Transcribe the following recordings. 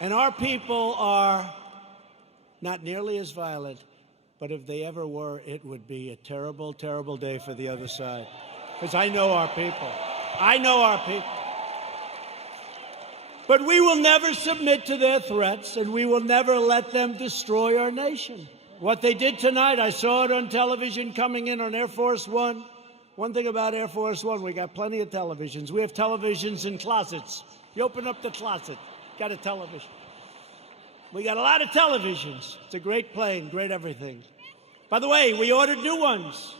And our people are not nearly as violent, but if they ever were, it would be a terrible, terrible day for the other side. Because I know our people. I know our people. But we will never submit to their threats, and we will never let them destroy our nation. What they did tonight, I saw it on television coming in on Air Force One. One thing about Air Force One, we got plenty of televisions. We have televisions in closets. You open up the closet, got a television. We got a lot of televisions. It's a great plane, great everything. By the way, we ordered new ones.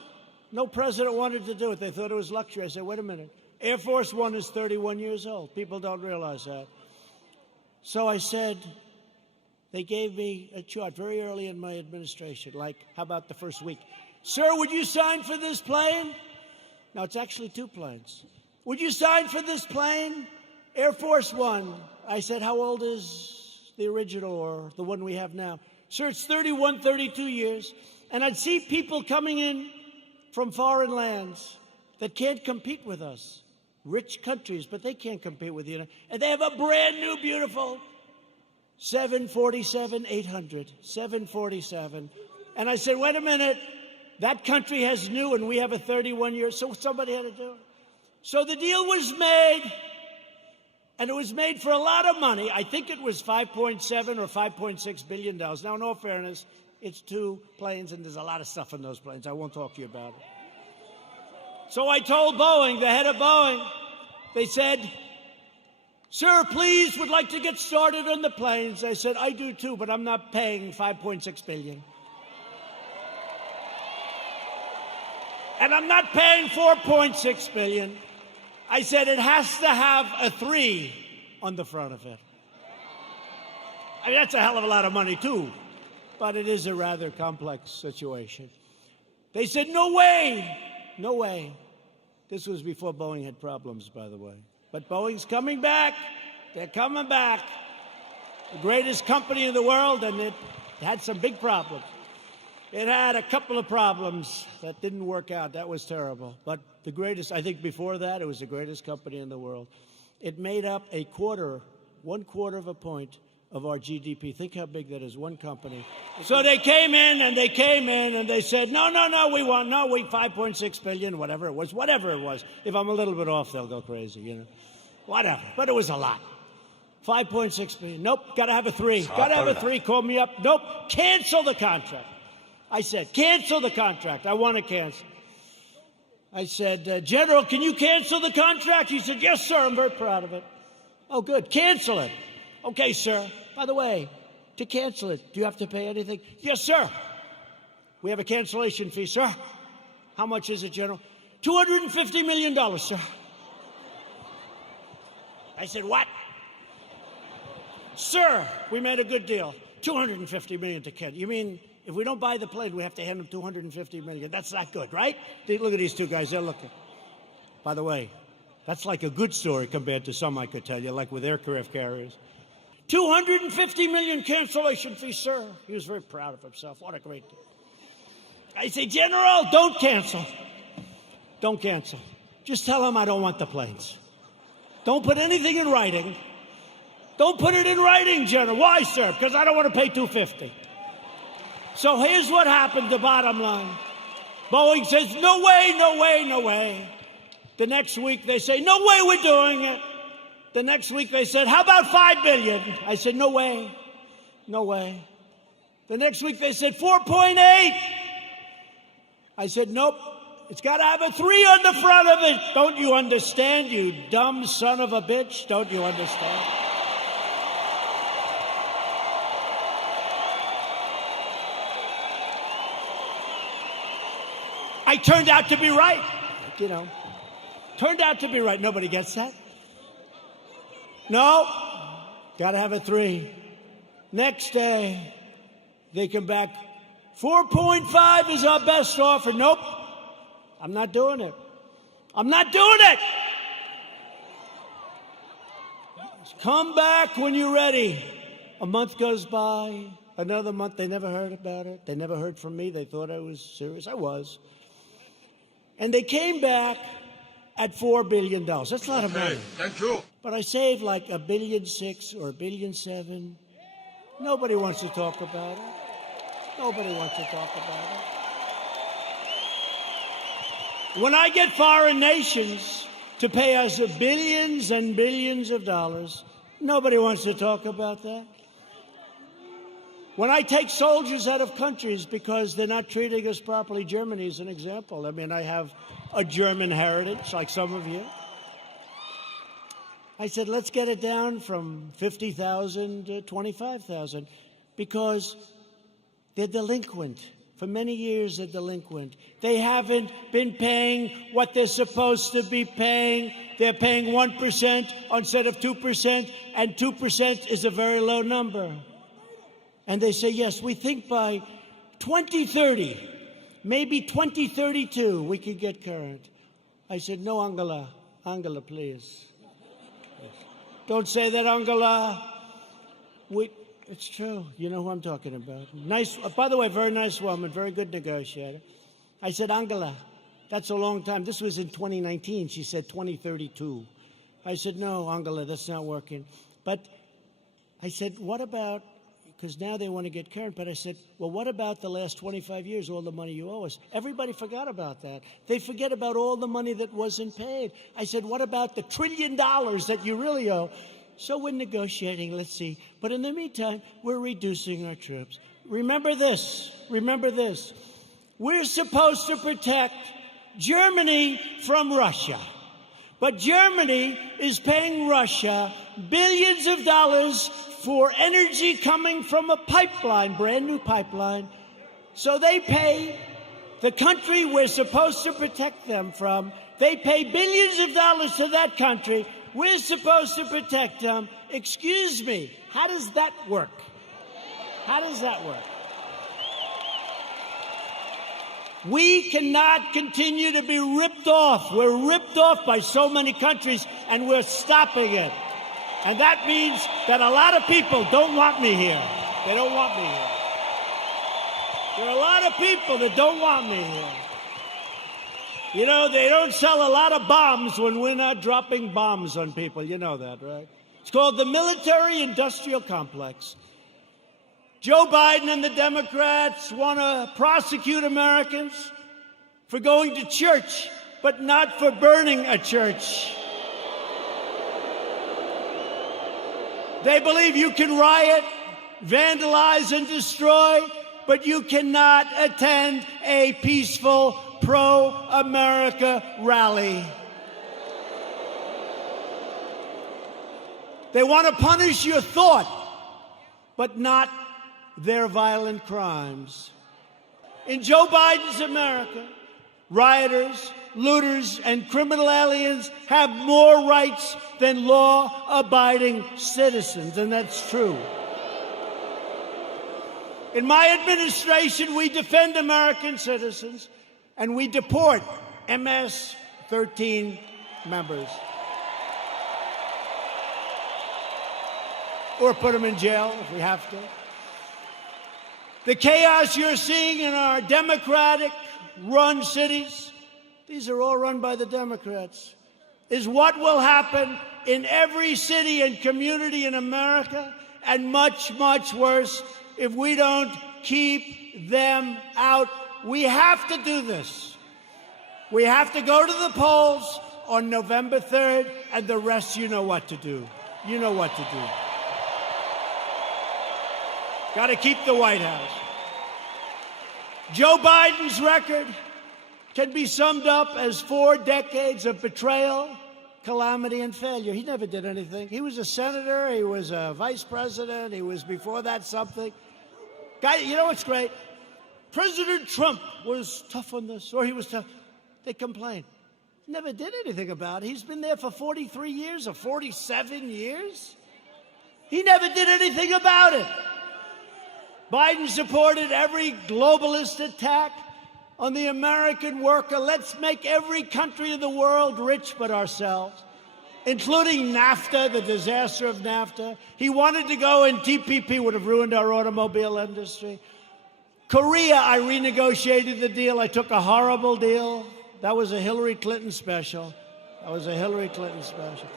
No president wanted to do it. They thought it was luxury. I said, wait a minute. Air Force One is 31 years old. People don't realize that. So I said, they gave me a chart very early in my administration, like, how about the first week? Sir, would you sign for this plane? Now, it's actually two planes. Would you sign for this plane? Air Force One. I said, how old is the original or the one we have now? Sir, it's 31, 32 years. And I'd see people coming in from foreign lands that can't compete with us. Rich countries, but they can't compete with you. And they have a brand new, beautiful 747-800, 747. And I said, wait a minute, that country has new and we have a 31-year, so somebody had to do it. So the deal was made, and it was made for a lot of money. I think it was $5.7 or $5.6 billion. Now, in all fairness, it's two planes, and there's a lot of stuff in those planes. I won't talk to you about it. So I told Boeing, the head of Boeing, they said, sir, please, would like to get started on the planes. I said, I do too, but I'm not paying $5.6 billion. And I'm not paying $4.6 billion. I said, it has to have a 3 on the front of it. I mean, that's a hell of a lot of money too, but it is a rather complex situation. They said, no way. No way. This was before Boeing had problems, by the way. But Boeing's coming back. They're coming back. The greatest company in the world, and it had some big problems. It had a couple of problems that didn't work out. That was terrible. But the greatest, I think before that, it was the greatest company in the world. It made up 1/4 of a point of our GDP. Think how big that is, one company. So they came in and they said, no, we 5.6 billion, whatever it was. If I'm a little bit off, they'll go crazy, you know. Whatever, but it was a lot. 5.6 billion, nope, gotta have a 3. Gotta have a 3, call me up, nope, cancel the contract. I said, cancel the contract, I want to cancel. I said, General, can you cancel the contract? He said, yes, sir, I'm very proud of it. Oh, good, cancel it. Okay, sir. By the way, to cancel it, do you have to pay anything? Yes, sir. We have a cancellation fee, sir. How much is it, General? $250 million, sir. I said, what? Sir, we made a good deal. $250 million to cancel. You mean if we don't buy the plane, we have to hand them $250 million? That's not good, right? Look at these two guys. They're looking. By the way, that's like a good story compared to some I could tell you, like with aircraft carriers. $250 million cancellation fee, sir. He was very proud of himself. What a great deal. I say, General, don't cancel. Don't cancel. Just tell him I don't want the planes. Don't put anything in writing. Don't put it in writing, General. Why, sir? Because I don't want to pay $250. So here's what happened, the bottom line. Boeing says, no way, no way, no way. The next week they say, no way we're doing it. The next week they said, how about $5 billion? I said, no way, no way. The next week they said 4.8. I said, nope, it's got to have a 3 on the front of it. Don't you understand, you dumb son of a bitch? Don't you understand? I turned out to be right, you know. Turned out to be right. Nobody gets that. No, got to have a 3. Next day, they come back. 4.5 is our best offer. Nope, I'm not doing it. I'm not doing it. Come back when you're ready. A month goes by, another month, they never heard about it. They never heard from me. They thought I was serious. I was. And they came back, at $4 billion. That's a lot of money. Thank you. But I saved like $1.6 billion or $1.7 billion. Nobody wants to talk about it. Nobody wants to talk about it. When I get foreign nations to pay us billions and billions of dollars, nobody wants to talk about that. When I take soldiers out of countries because they're not treating us properly, Germany is an example. I mean, I have a German heritage, like some of you. I said, let's get it down from 50,000 to 25,000 because they're delinquent. For many years, they're delinquent. They haven't been paying what they're supposed to be paying. They're paying 1% instead of 2%, and 2% is a very low number. And they say, yes, we think by 2030, maybe 2032, we can get current. I said, no, Angela. Angela, please. Yes. Don't say that, Angela. It's true. You know who I'm talking about. Nice. By the way, very nice woman, very good negotiator. I said, Angela, that's a long time. This was in 2019. She said 2032. I said, no, Angela, that's not working. But I said, what about, because now they want to get current, but I said, well, what about the last 25 years, all the money you owe us? Everybody forgot about that. They forget about all the money that wasn't paid. I said, what about the $1 trillion that you really owe? So we're negotiating, let's see. But in the meantime, we're reducing our troops. Remember this. Remember this. We're supposed to protect Germany from Russia. But Germany is paying Russia billions of dollars for energy coming from a pipeline, brand new pipeline. So they pay the country we're supposed to protect them from. They pay billions of dollars to that country. We're supposed to protect them. Excuse me, how does that work? How does that work? We cannot continue to be ripped off. We're ripped off by so many countries, and we're stopping it. And that means that a lot of people don't want me here. They don't want me here. There are a lot of people that don't want me here. You know, they don't sell a lot of bombs when we're not dropping bombs on people. You know that, right? It's called the military-industrial complex. Joe Biden and the Democrats want to prosecute Americans for going to church, but not for burning a church. They believe you can riot, vandalize, and destroy, but you cannot attend a peaceful pro-America rally. They want to punish your thought, but not their violent crimes. In Joe Biden's America, rioters, looters, and criminal aliens have more rights than law-abiding citizens, and that's true. In my administration, we defend American citizens, and we deport MS-13 members. Or put them in jail if we have to. The chaos you're seeing in our Democratic-run cities, these are all run by the Democrats, is what will happen in every city and community in America, and much, much worse if we don't keep them out. We have to do this. We have to go to the polls on November 3rd, and the rest, you know what to do. You know what to do. Got to keep the White House. Joe Biden's record can be summed up as 4 decades of betrayal, calamity, and failure. He never did anything. He was a senator. He was a vice president. He was, before that, something. Guy, you know what's great? President Trump was tough on this, or he was tough. They complained. Never did anything about it. He's been there for 43 years or 47 years. He never did anything about it. Biden supported every globalist attack on the American worker. Let's make every country in the world rich but ourselves, including NAFTA, the disaster of NAFTA. He wanted to go, and TPP would have ruined our automobile industry. Korea, I renegotiated the deal. I took a horrible deal. That was a Hillary Clinton special. That was a Hillary Clinton special.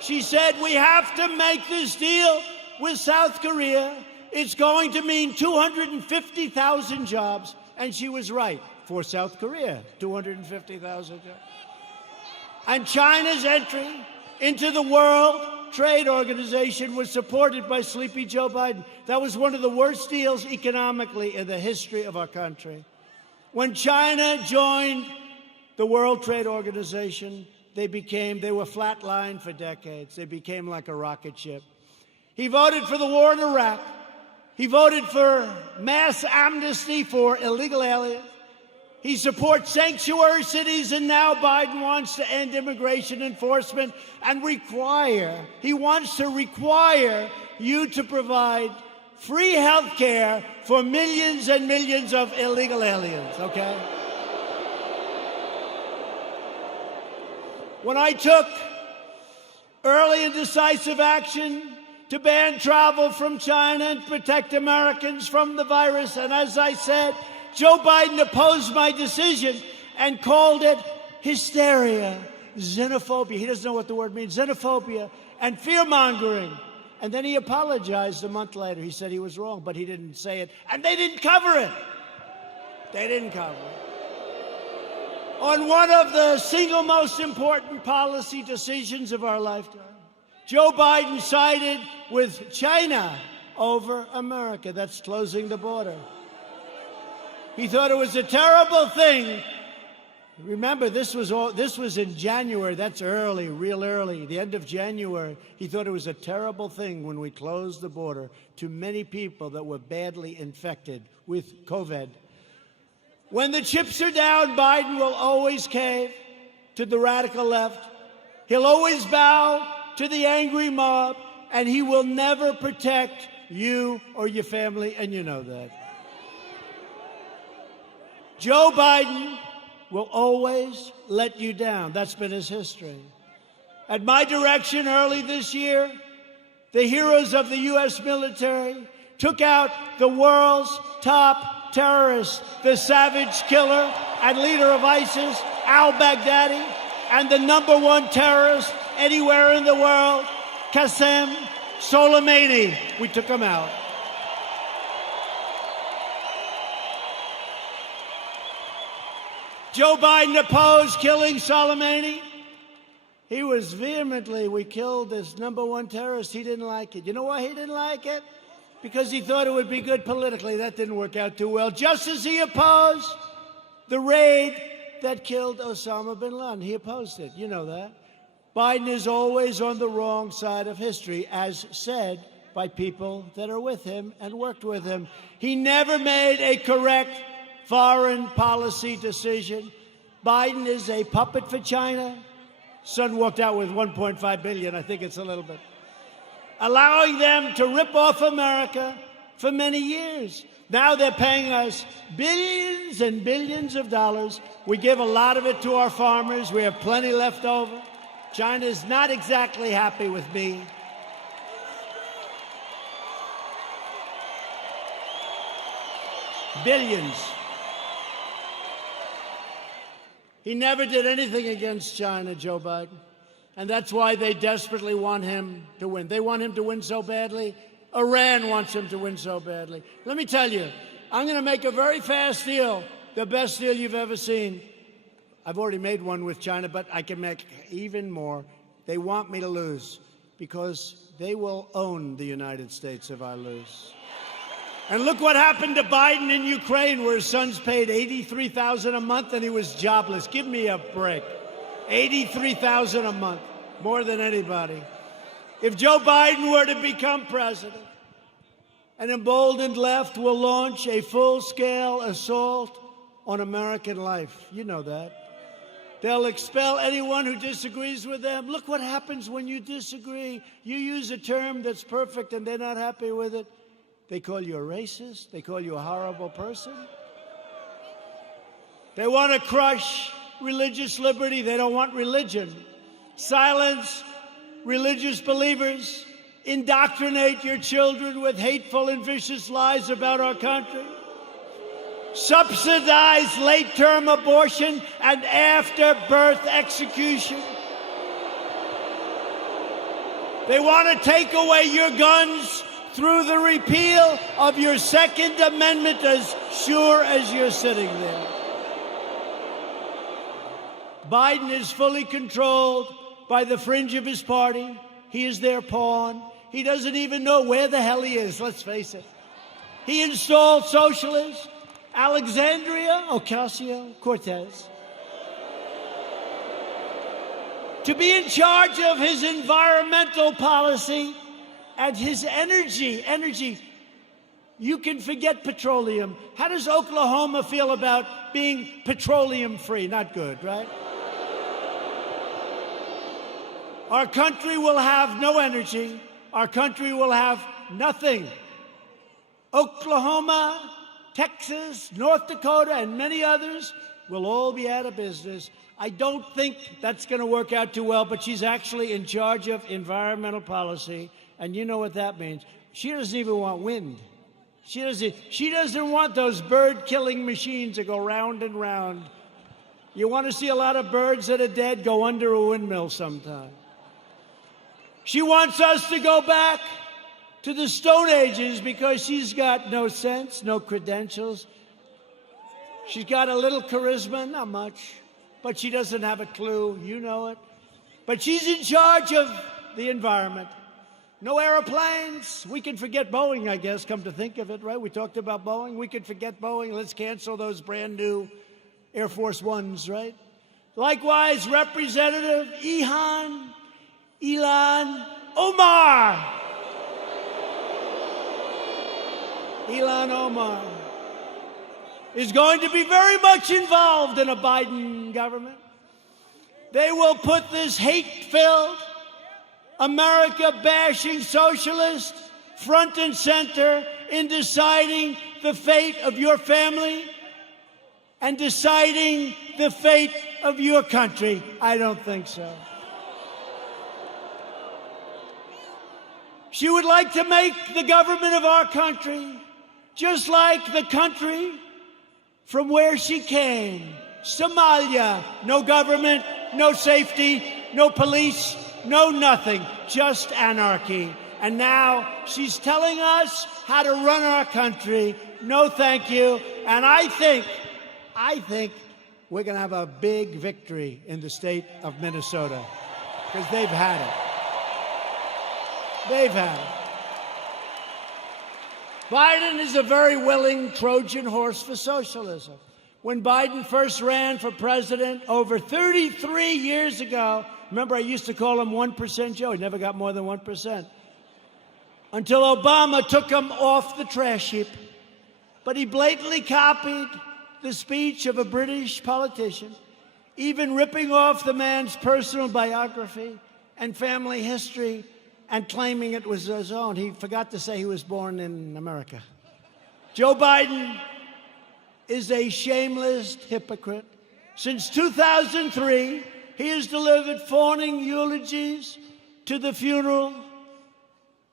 She said, we have to make this deal with South Korea. It's going to mean 250,000 jobs. And she was right for South Korea, 250,000 jobs. And China's entry into the World Trade Organization was supported by sleepy Joe Biden. That was one of the worst deals economically in the history of our country. When China joined the World Trade Organization, they were flatlined for decades. They became like a rocket ship. He voted for the war in Iraq. He voted for mass amnesty for illegal aliens. He supports sanctuary cities, and now Biden wants to end immigration enforcement and he wants to require you to provide free health care for millions and millions of illegal aliens, okay? When I took early and decisive action to ban travel from China and protect Americans from the virus, and as I said, Joe Biden opposed my decision and called it hysteria, xenophobia. He doesn't know what the word means, xenophobia, and fear-mongering. And then he apologized a month later. He said he was wrong, but he didn't say it. And they didn't cover it. They didn't cover it. On one of the single most important policy decisions of our lifetime, Joe Biden sided with China over America. That's closing the border. He thought it was a terrible thing. Remember, this was in January. That's early, real early, the end of January. He thought it was a terrible thing when we closed the border to many people that were badly infected with COVID. When the chips are down, Biden will always cave to the radical left. He'll always bow to the angry mob, and he will never protect you or your family, and you know that. Joe Biden will always let you down. That's been his history. At my direction early this year, the heroes of the U.S. military took out the world's top terrorist, the savage killer and leader of ISIS, al-Baghdadi, and the #1 terrorist anywhere in the world, Qasem Soleimani. We took him out. Joe Biden opposed killing Soleimani. He was we killed this #1 terrorist. He didn't like it. You know why he didn't like it? Because he thought it would be good politically. That didn't work out too well. Just as he opposed the raid that killed Osama bin Laden. He opposed it. You know that. Biden is always on the wrong side of history, as said by people that are with him and worked with him. He never made a correct foreign policy decision. Biden is a puppet for China. Son walked out with $1.5 billion. I think it's a little bit. Allowing them to rip off America for many years. Now they're paying us billions and billions of dollars. We give a lot of it to our farmers. We have plenty left over. China's not exactly happy with me. Billions. He never did anything against China, Joe Biden. And that's why they desperately want him to win. They want him to win so badly. Iran wants him to win so badly. Let me tell you, I'm going to make a very fast deal, the best deal you've ever seen. I've already made one with China, but I can make even more. They want me to lose because they will own the United States if I lose. And look what happened to Biden in Ukraine, where his son's paid $83,000 a month and he was jobless. Give me a break. $83,000 a month, more than anybody. If Joe Biden were to become president, an emboldened left will launch a full-scale assault on American life. You know that. They'll expel anyone who disagrees with them. Look what happens when you disagree. You use a term that's perfect and they're not happy with it. They call you a racist. They call you a horrible person. They want to crush religious liberty. They don't want religion. Silence religious believers. Indoctrinate your children with hateful and vicious lies about our country. Subsidize late-term abortion and after-birth execution. They want to take away your guns through the repeal of your Second Amendment as sure as you're sitting there. Biden is fully controlled by the fringe of his party. He is their pawn. He doesn't even know where the hell he is, let's face it. He installed socialists, Alexandria Ocasio-Cortez, to be in charge of his environmental policy and his energy. You can forget petroleum. How does Oklahoma feel about being petroleum-free? Not good, right? Our country will have no energy. Our country will have nothing. Oklahoma, Texas, North Dakota, and many others will all be out of business. I don't think that's going to work out too well, but she's actually in charge of environmental policy, and you know what that means. She doesn't even want wind. She doesn't want those bird-killing machines that go round and round. You want to see a lot of birds that are dead? Go under a windmill sometime. She wants us to go back to the Stone Ages because she's got no sense, no credentials. She's got a little charisma, not much, but she doesn't have a clue. You know it. But she's in charge of the environment. No airplanes. We can forget Boeing, I guess, come to think of it, right? We talked about Boeing. We could forget Boeing. Let's cancel those brand new Air Force Ones, right? Likewise, Representative Ilhan Omar. Ilhan Omar is going to be very much involved in a Biden government. They will put this hate-filled, America-bashing socialist front and center in deciding the fate of your family and deciding the fate of your country. I don't think so. She would like to make the government of our country just like the country from where she came, Somalia. No government, no safety, no police, no nothing, just anarchy. And now she's telling us how to run our country. No thank you. And I think we're going to have a big victory in the state of Minnesota because they've had it. They've had it. Biden is a very willing Trojan horse for socialism. When Biden first ran for president over 33 years ago, remember I used to call him 1% Joe. He never got more than 1%. Until Obama took him off the trash heap. But he blatantly copied the speech of a British politician, even ripping off the man's personal biography and family history and claiming it was his own. He forgot to say he was born in America. Joe Biden is a shameless hypocrite. Since 2003, he has delivered fawning eulogies to the funeral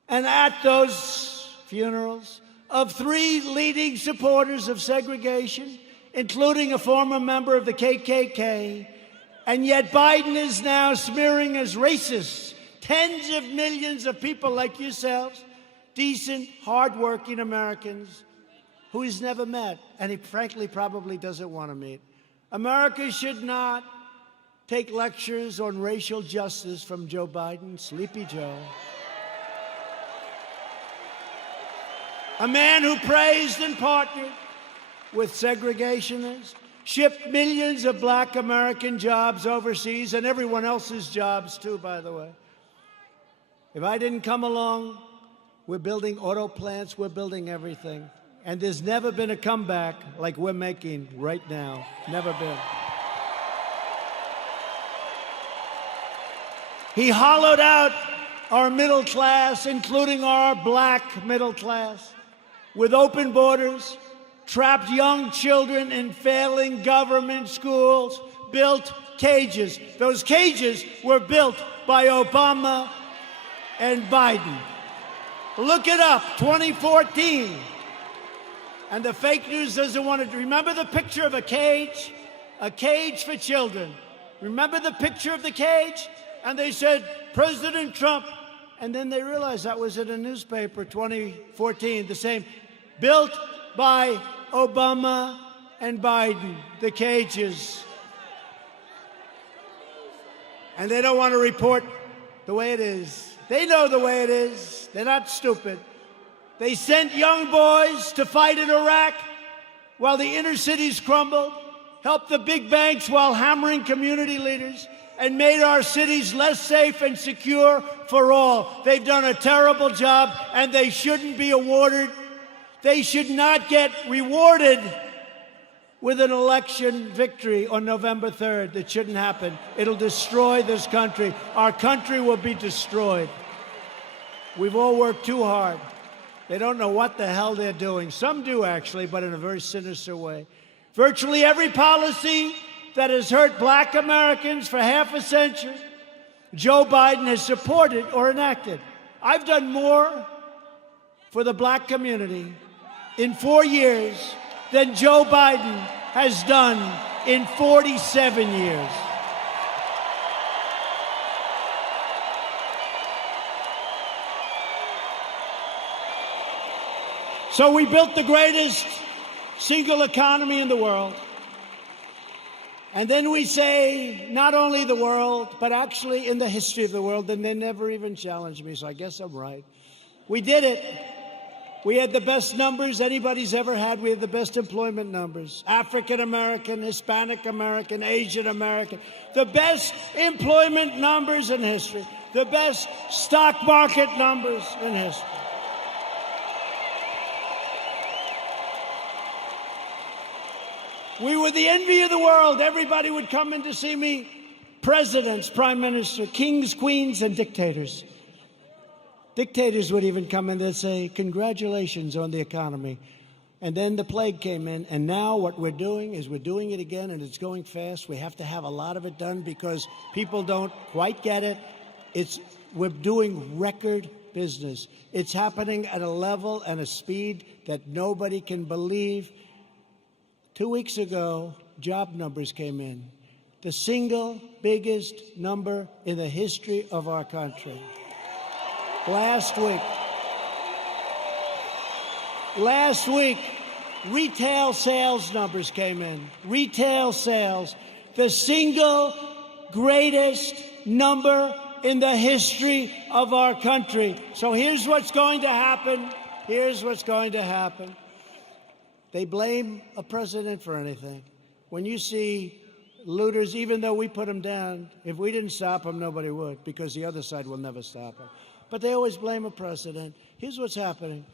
and at those funerals of 3 leading supporters of segregation, including a former member of the KKK. And yet Biden is now smearing as racist tens of millions of people like yourselves, decent, hardworking Americans who he's never met, and he frankly probably doesn't want to meet. America should not take lectures on racial justice from Joe Biden, Sleepy Joe. A man who praised and partnered with segregationists, shipped millions of black American jobs overseas, and everyone else's jobs too, by the way. If I didn't come along, we're building auto plants, we're building everything. And there's never been a comeback like we're making right now. Never been. He hollowed out our middle class, including our black middle class, with open borders, trapped young children in failing government schools, built cages. Those cages were built by Obama and Biden. Look it up, 2014. And the fake news doesn't want to. Remember the picture of a cage? A cage for children. Remember the picture of the cage? And they said, President Trump And then they realized that was in a newspaper, 2014, the same, built by Obama and Biden, the cages. And they don't want to report the way it is. They know the way it is. They're not stupid. They sent young boys to fight in Iraq while the inner cities crumbled, helped the big banks while hammering community leaders, and made our cities less safe and secure for all. They've done a terrible job, and they shouldn't be awarded. They should not get rewarded with an election victory on November 3rd. That shouldn't happen. It'll destroy this country. Our country will be destroyed. We've all worked too hard. They don't know what the hell they're doing. Some do, actually, but in a very sinister way. Virtually every policy that has hurt black Americans for half a century, Joe Biden has supported or enacted. I've done more for the black community in 4 years than Joe Biden has done in 47 years. So we built the greatest single economy in the world. And then we say, not only the world, but actually in the history of the world, and they never even challenged me, so I guess I'm right. We did it. We had the best numbers anybody's ever had. We had the best employment numbers. African American, Hispanic American, Asian American. The best employment numbers in history. The best stock market numbers in history. We were the envy of the world. Everybody would come in to see me. Presidents, prime minister, kings, queens, and dictators. Dictators would even come in and say, congratulations on the economy. And then the plague came in, and now what we're doing is we're doing it again, and it's going fast. We have to have a lot of it done because people don't quite get it. We're doing record business. It's happening at a level and a speed that nobody can believe. 2 weeks ago, job numbers came in. The single biggest number in the history of our country. Last week, retail sales numbers came in. Retail sales, the single greatest number in the history of our country. So here's what's going to happen. Here's what's going to happen. They blame a president for anything. When you see looters, even though we put them down, if we didn't stop them, nobody would, because the other side will never stop them. But they always blame a president. Here's what's happening.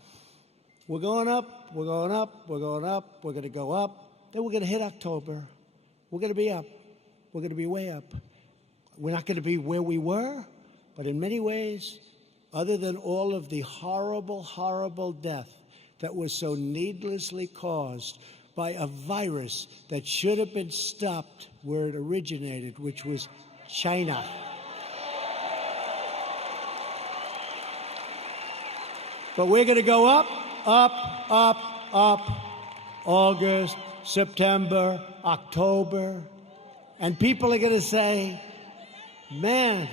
We're going up, we're going up, we're going up, we're going to go up. Then we're going to hit October. We're going to be up. We're going to be way up. We're not going to be where we were, but in many ways, other than all of the horrible, horrible death that was so needlessly caused by a virus that should have been stopped where it originated, which was China. But we're going to go up, up, up, up, August, September, October. And people are going to say, man,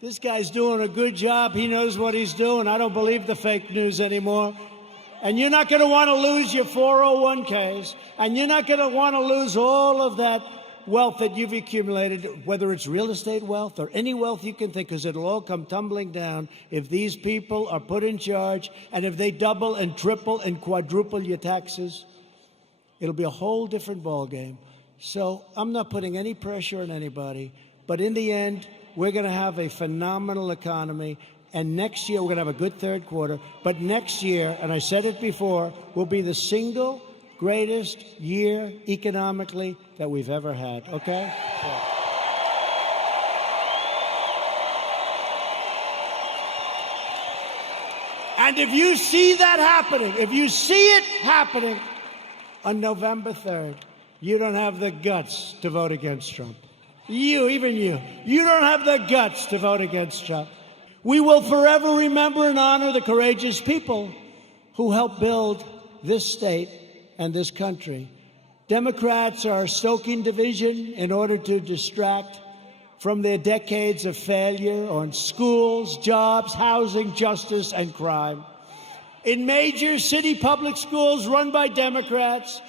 this guy's doing a good job. He knows what he's doing. I don't believe the fake news anymore. And you're not going to want to lose your 401ks. And you're not going to want to lose all of that wealth that you've accumulated, whether it's real estate wealth or any wealth you can think, because it'll all come tumbling down if these people are put in charge, and if they double and triple and quadruple your taxes. It'll be a whole different ballgame. So I'm not putting any pressure on anybody, but in the end, we're going to have a phenomenal economy, and next year we're going to have a good third quarter, but next year, and I said it before, will be the single greatest year economically that we've ever had, okay? And if you see that happening, if you see it happening on November 3rd, you don't have the guts to vote against Trump. Even you don't have the guts to vote against Trump. We will forever remember and honor the courageous people who helped build this state and this country. Democrats are stoking division in order to distract from their decades of failure on schools, jobs, housing, justice, and crime. In major city public schools run by Democrats,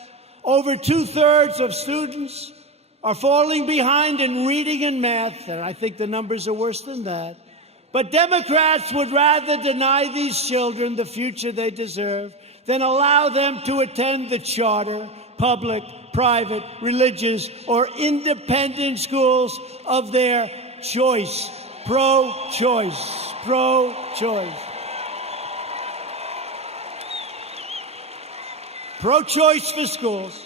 over 2/3 of students are falling behind in reading and math, and I think the numbers are worse than that. But Democrats would rather deny these children the future they deserve than allow them to attend the charter, public, private, religious, or independent schools of their choice. Pro-choice. Pro-choice. Pro-choice for schools.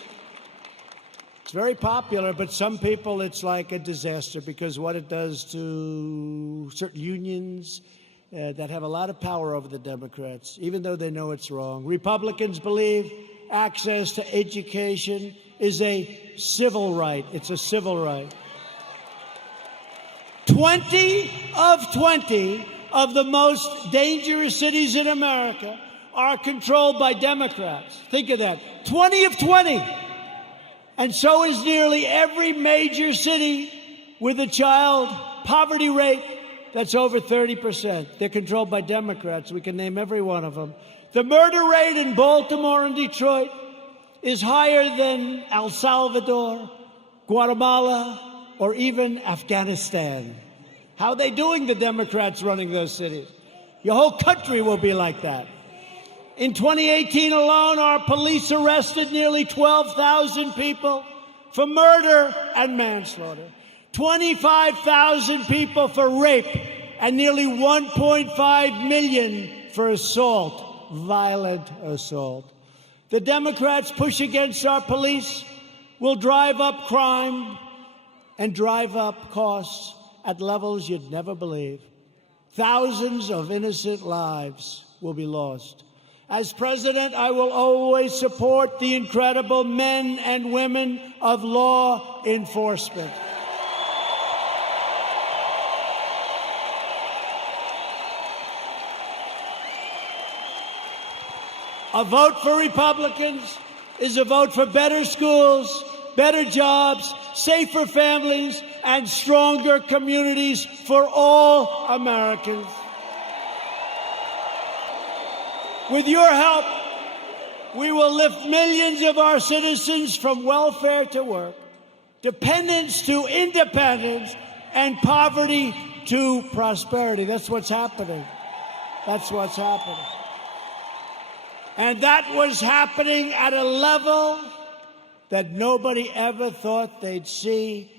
It's very popular, but some people it's like a disaster because what it does to certain unions that have a lot of power over the Democrats, even though they know it's wrong. Republicans believe access to education is a civil right. It's a civil right. 20 of the most dangerous cities in America are controlled by Democrats. Think of that. 20 of 20. And so is nearly every major city with a child poverty rate that's over 30%. They're controlled by Democrats. We can name every one of them. The murder rate in Baltimore and Detroit is higher than El Salvador, Guatemala, or even Afghanistan. How are they doing, the Democrats running those cities? Your whole country will be like that. In 2018 alone, our police arrested nearly 12,000 people for murder and manslaughter, 25,000 people for rape, and nearly 1.5 million for assault, violent assault. The Democrats' push against our police will drive up crime and drive up costs at levels you'd never believe. Thousands of innocent lives will be lost. As president, I will always support the incredible men and women of law enforcement. A vote for Republicans is a vote for better schools, better jobs, safer families, and stronger communities for all Americans. With your help, we will lift millions of our citizens from welfare to work, dependence to independence, and poverty to prosperity. That's what's happening. That's what's happening. And that was happening at a level that nobody ever thought they'd see.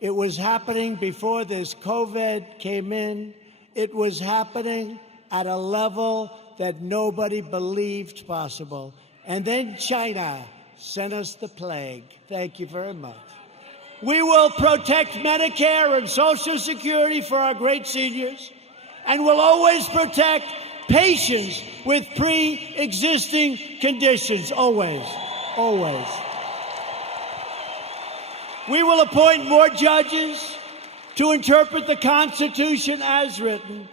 It was happening before this COVID came in. It was happening at a level that nobody believed possible. And then China sent us the plague. Thank you very much. We will protect Medicare and Social Security for our great seniors, and will always protect patients with pre-existing conditions. Always. Always. We will appoint more judges to interpret the Constitution as written.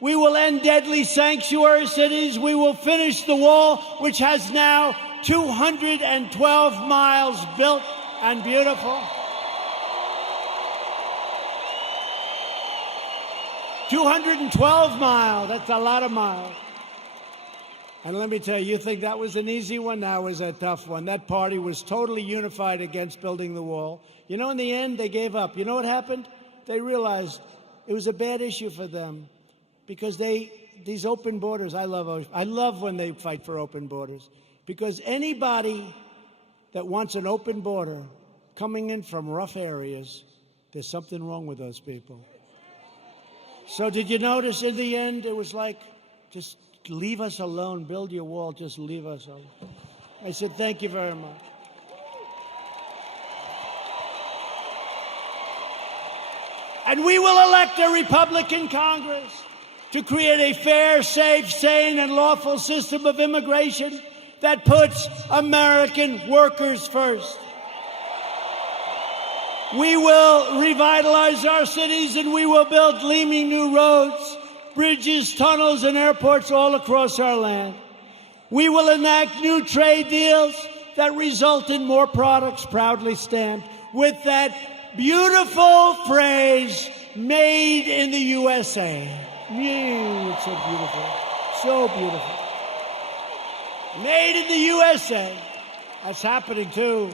We will end deadly sanctuary cities. We will finish the wall, which has now 212 miles built and beautiful. 212 miles. That's a lot of miles. And let me tell you, you think that was an easy one? That was a tough one. That party was totally unified against building the wall. You know, in the end, they gave up. You know what happened? They realized it was a bad issue for them. Because these open borders, I love when they fight for open borders. Because anybody that wants an open border coming in from rough areas, there's something wrong with those people. So did you notice in the end, it was like, just leave us alone, build your wall, just leave us alone. I said, thank you very much. And we will elect a Republican Congress to create a fair, safe, sane, and lawful system of immigration that puts American workers first. We will revitalize our cities, and we will build gleaming new roads, bridges, tunnels, and airports all across our land. We will enact new trade deals that result in more products proudly stamped with that beautiful phrase, made in the USA. It's so beautiful. So beautiful. Made in the USA. That's happening too.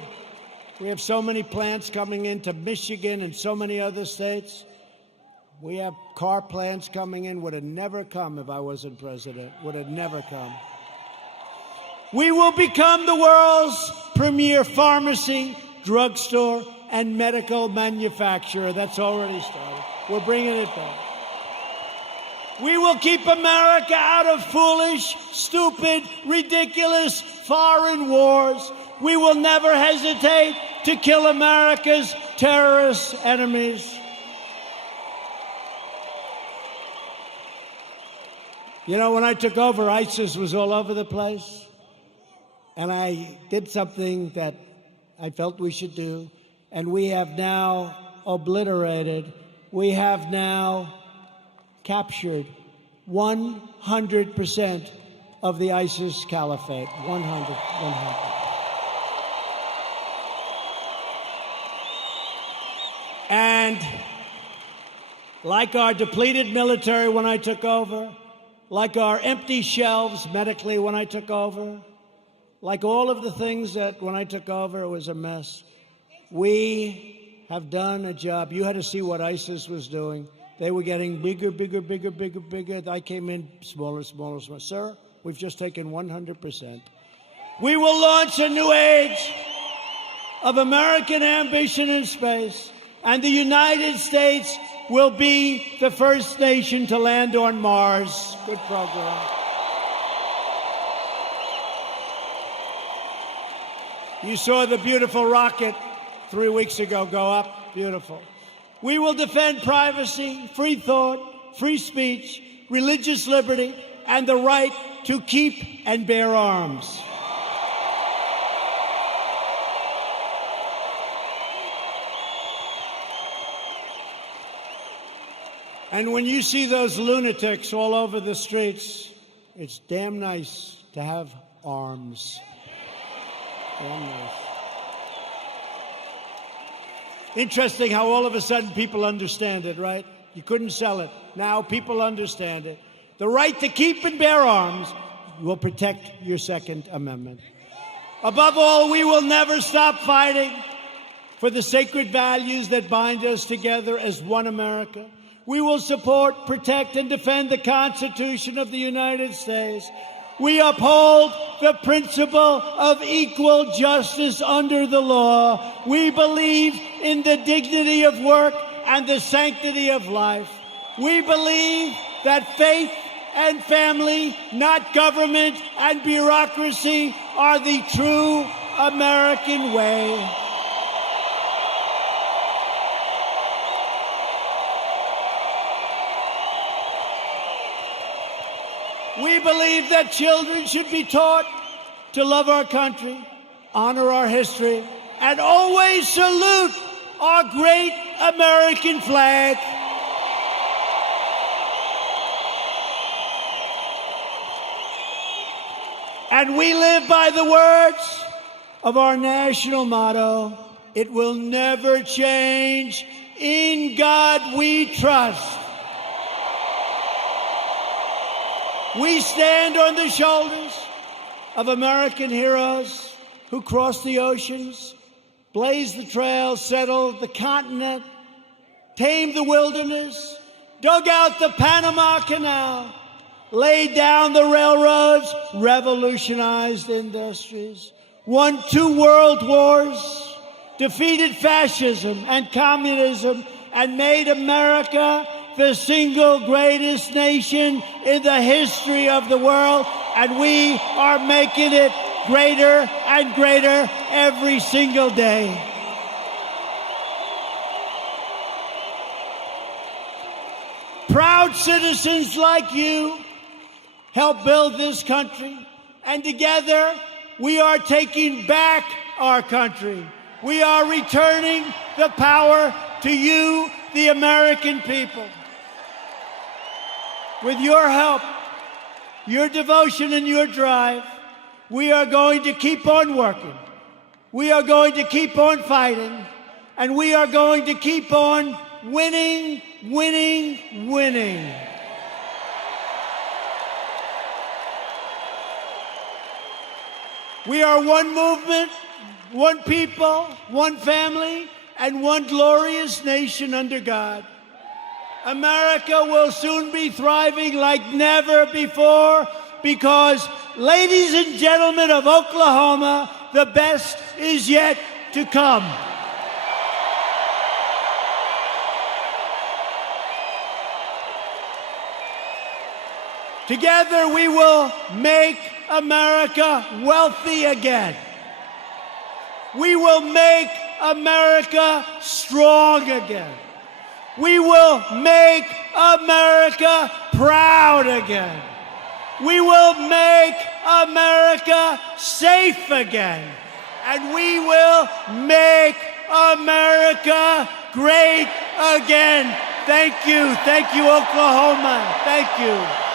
We have so many plants coming into Michigan and so many other states. We have car plants coming in. Would have never come if I wasn't president. Would have never come. We will become the world's premier pharmacy, drugstore, and medical manufacturer. That's already started. We're bringing it back. We will keep America out of foolish, stupid, ridiculous foreign wars. We will never hesitate to kill America's terrorist enemies. You know, when I took over, ISIS was all over the place. And I did something that I felt we should do. And we have now obliterated, we have now captured 100% of the ISIS caliphate. 100. And like our depleted military when I took over, like our empty shelves medically when I took over, like all of the things that when I took over, it was a mess. We have done a job. You had to see what ISIS was doing. They were getting bigger. I came in smaller. Sir, we've just taken 100%. We will launch a new age of American ambition in space, and the United States will be the first nation to land on Mars. Good program. You saw the beautiful rocket 3 weeks ago go up. Beautiful. We will defend privacy, free thought, free speech, religious liberty, and the right to keep and bear arms. And when you see those lunatics all over the streets, it's damn nice to have arms. Damn nice. Interesting how all of a sudden people understand it, right? You couldn't sell it. Now people understand it. The right to keep and bear arms will protect your Second Amendment. Above all, we will never stop fighting for the sacred values that bind us together as one America. We will support, protect, and defend the Constitution of the United States. We uphold the principle of equal justice under the law. We believe in the dignity of work and the sanctity of life. We believe that faith and family, not government and bureaucracy, are the true American way. We believe that children should be taught to love our country, honor our history, and always salute our great American flag. And we live by the words of our national motto, it will never change. In God we trust. We stand on the shoulders of American heroes who crossed the oceans, blazed the trails, settled the continent, tamed the wilderness, dug out the Panama Canal, laid down the railroads, revolutionized industries, won 2 world wars, defeated fascism and communism, and made America the single greatest nation in the history of the world, and we are making it greater and greater every single day. Proud citizens like you help build this country, and together we are taking back our country. We are returning the power to you, the American people. With your help, your devotion, and your drive, we are going to keep on working. We are going to keep on fighting. And we are going to keep on winning, winning, winning. We are one movement, one people, one family, and one glorious nation under God. America will soon be thriving like never before because, ladies and gentlemen of Oklahoma, the best is yet to come. Together we will make America wealthy again. We will make America strong again. We will make America proud again. We will make America safe again. And we will make America great again. Thank you, Oklahoma. Thank you.